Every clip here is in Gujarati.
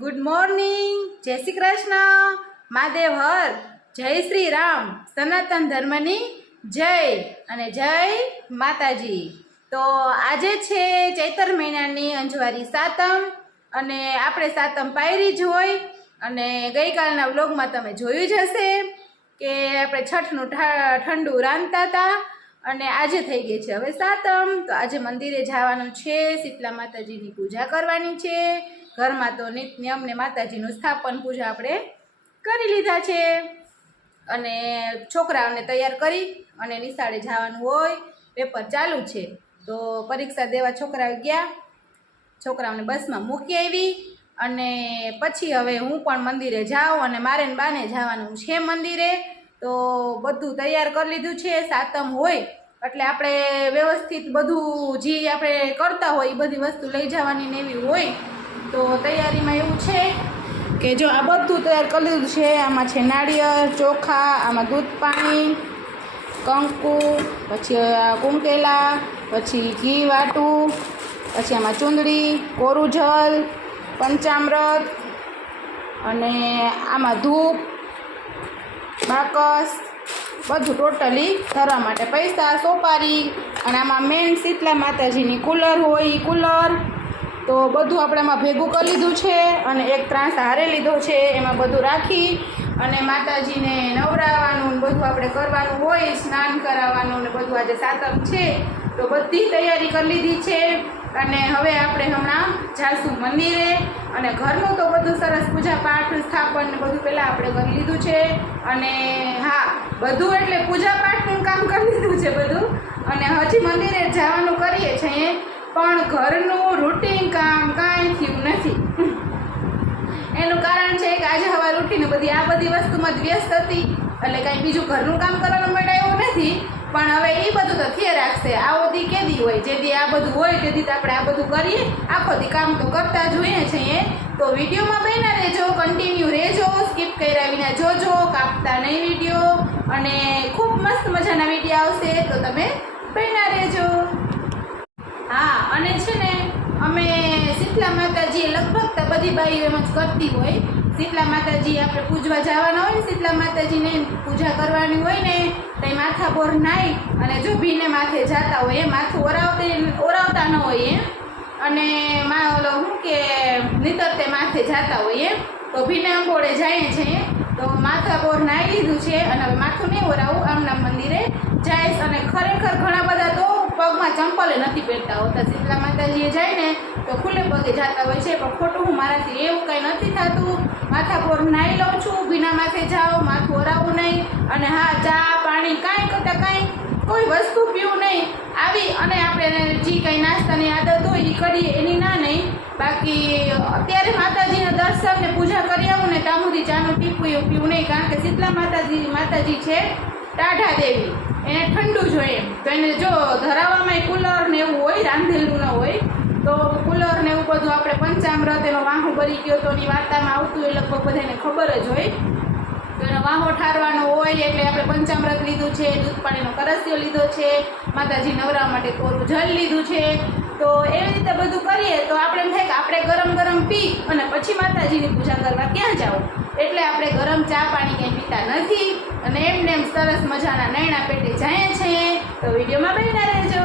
ગુડ મોર્નિંગ જય શ્રી કૃષ્ણ મહાદેવ હર જય શ્રી રામ સનાતન ધર્મની જય અને જય માતાજી. તો આજે છે ચૈતર મહિનાની અંજવારી સાતમ અને આપણે સાતમ પાયરી જ હોય અને ગઈકાલના વ્લોગમાં તમે જોયું જ હશે કે આપણે છઠનું ઠંડુ રાંધતા હતા અને આજે થઈ ગઈ છે હવે સાતમ. તો આજે મંદિરે જવાનું છે. શીતલા માતાજીની પૂજા કરવાની છે. ઘરમાં તો નિત નિયમ ને માતાજીનું સ્થાપન પૂજા આપણે કરી લીધા છે. અને છોકરાઓને તૈયાર કરી અને નિશાળે જવાનું હોય, પેપર ચાલુ છે. તો પરીક્ષા દેવા છોકરાઓ ગયા. છોકરાઓને બસમાં મૂકી આવી અને પછી હવે હું પણ મંદિરે જાઉં અને મારે બાને જવાનું છે મંદિરે. તો બધું તૈયાર કરી લીધું છે, સાતમ હોય એટલે આપણે વ્યવસ્થિત બધું જે આપણે કરતા હોય એ બધી વસ્તુ લઈ જવાની ને એવી હોય. તો તૈયારીમાં એવું છે કે જો આ બધું તૈયાર કરી લીધું છે, આમાં છે નાળિયેર, ચોખા, આમાં દૂધ પાણી, કંકુ, પછી કુંકેલા પછી ઘી વાટું, પછી આમાં ચૂંદડી, કોરું જલ, પંચામૃત અને આમાં ધૂપ, બાકસ, બધું ટોટલી ધરવા માટે પૈસા, સોપારી અને આમાં મેન શીતલા માતાજીની કુલર હોય કુલર તો બધું આપણે એમાં ભેગું કરી લીધું છે અને એક ત્રાસ હારે લીધો છે, એમાં બધું રાખી અને માતાજીને નવરાવાનું બધું આપણે કરવાનું હોય, સ્નાન કરાવવાનું ને બધું આજે સાતમ છે, તો બધી તૈયારી કરી લીધી છે. અને હવે આપણે હમણાં જાશું મંદિરે અને ઘરનું તો બધું સરસ પૂજા પાઠ, સ્થાપન ને બધું પહેલાં આપણે કરી લીધું છે. અને હા, બધું એટલે પૂજા પાઠનું કામ કરી લીધું છે બધું. અને હજી મંદિરે જવાનું કરીએ છીએ. પણ ઘરનું રૂટીન કામ કાંઈ થયું નથી. એનું કારણ છે કે આજે હવા રૂટીન બધી આ બધી વસ્તુમાં જ વ્યસ્ત હતી. એટલે કાંઈ બીજું ઘરનું કામ કરવાનું એવું નથી. પણ હવે એ બધું તો થયે રાખશે. આવો દી કેદી હોય. જે દી આ બધું હોય, તે દી આપણે આ બધું કરીએ. આખો દી કામ તો કરતા જોઈએ છીએ. તો વિડીયોમાં બહેના રહેજો કન્ટિન્યુ રહેજો સ્કીપ કર્યા વિના જોજો, કાપતા નહીં વીડિયો. અને ખૂબ મસ્ત મજાના વીડિયો આવશે. તો તમે બહેના રહેજો. હા, અને છે ને, અમે શીતલા માતાજી લગભગ તો બધી બાઈઓ એમ જ કરતી હોય. શીતલા માતાજી આપણે પૂજવા જવાના હોય ને, શીતલા માતાજીને પૂજા કરવાની હોય ને, તો એ માથા બોર નાઈ અને જો ભીને માથે જાતા હોય, એ માથું ઓરાવતી, ઓરાવતા ન હોય એમ. અને મા ઓલો શું કે નિતરતે માથે જતા હોય એમ. તો ભીને અંબોળે જાય છે. તો માથા બોર નાહી લીધું છે અને માથું નહીં ઓરાવું, આમના મંદિરે જાય અને ખરેખર ઘણા બધા તો પગમાં ચંપલે નથી પહેરતા હોતા. શીતલા માતાજીએ જાય ને તો ખુલ્લે પગે જતા હોય છે, પણ ખોટું હું મારાથી એવું કંઈ નથી થતું. માથા પર નાહી લઉં છું, ભીના માથે જાઓ, માથું ઓરાવું નહીં. અને હા, ચા, પાણી, કાંઈ કરતાં કાંઈ કોઈ વસ્તુ પીવું નહીં. આવી અને આપણે જે કંઈ નાસ્તાની આદત હોય એ કરીએ, એની ના નહીં. બાકી અત્યારે માતાજીના દર્શન ને પૂજા કરી આવું ને ત્યાં સુધી ચાનું ટીપું પીવું નહીં, કારણ કે શીતલા માતાજી માતાજી છે ટાઢા દેવી. એને ઠંડુ જોઈએ. તો એને જો ધરાવવામાં કુલર ને એવું હોય, રાંધેલું ન હોય, તો કુલર ને એવું બધું આપણે પંચામૃત એનો વાહો ભરી ગયો તો એની વાર્તામાં આવતું એ લગભગ બધાને ખબર જ હોય. તો એનો વાહો ઠારવાનો હોય એટલે આપણે પંચામૃત લીધું છે, દૂધ પાણીનો કરસ્યો લીધો છે, માતાજી નવરા માટે કોરું જલ લીધું છે. તો એવી રીતે બધું કરીએ તો આપણે એમ થાય કે આપણે ગરમ ગરમ પી અને પછી માતાજીની પૂજા કરવા ક્યાં જાઓ? એટલે આપણે ગરમ ચા પાણી કંઈ પીતા નથી. અને એમને એમ સરસ મજાના નૈણા પેટી જાય છે. તો વિડીયોમાં બન્યા રહેજો.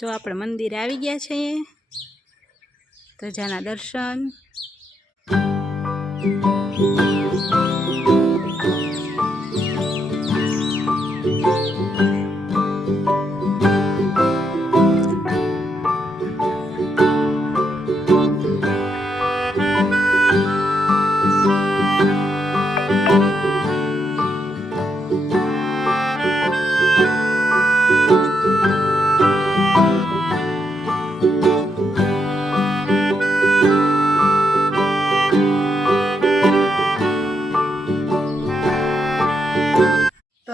જો આપણે મંદિરે આવી ગયા છીએ. ધજાના દર્શન.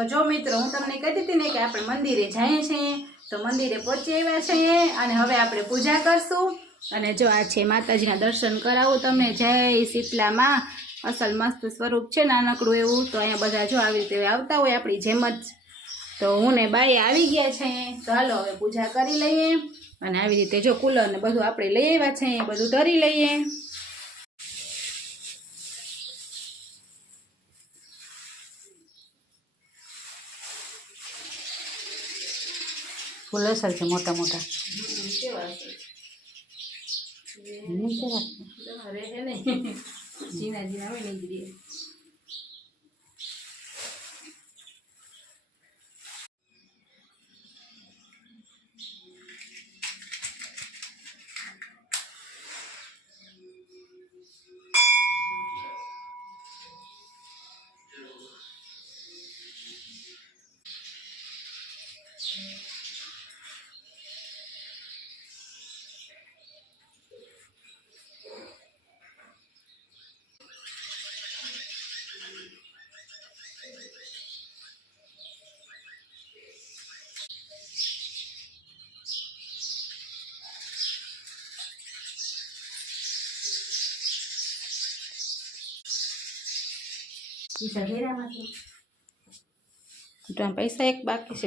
જો મિત્રો, હું તમને કહેતી હતી ને કે આપણે મંદિરે જઈએ છીએ, તો મંદિરે પહોંચી આવ્યા છીએ અને હવે આપણે પૂજા કરશું. અને જો આ છે માતાજીના દર્શન કરાવું તમને. જય શીતલામાં. અસલ મસ્ત સ્વરૂપ છે નાનકડું એવું. તો અહીંયા બધા જો આવી રીતે આવતા હોય આપણી જેમ જ. તો હું ને બાઈ આવી ગયા છે. તો હાલો હવે પૂજા કરી લઈએ. અને આવી રીતે જો કુલર ને બધું આપણે લઈ આવ્યા છે બધું ધરી લઈએ. ફૂલ અસર છે મોટા મોટા નીચે રાખો. જીના જીના હોય નીકળી પૈસા ઘેરામાં છે તો આમ પૈસા એક બાકી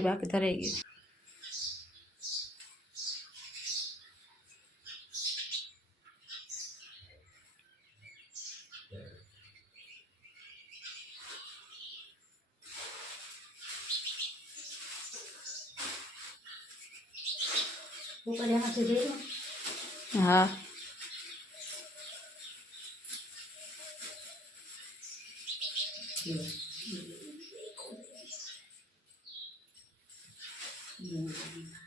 છે બાકી ધરાઈ ગયું ઉપર એમાં છે ઘેરું હા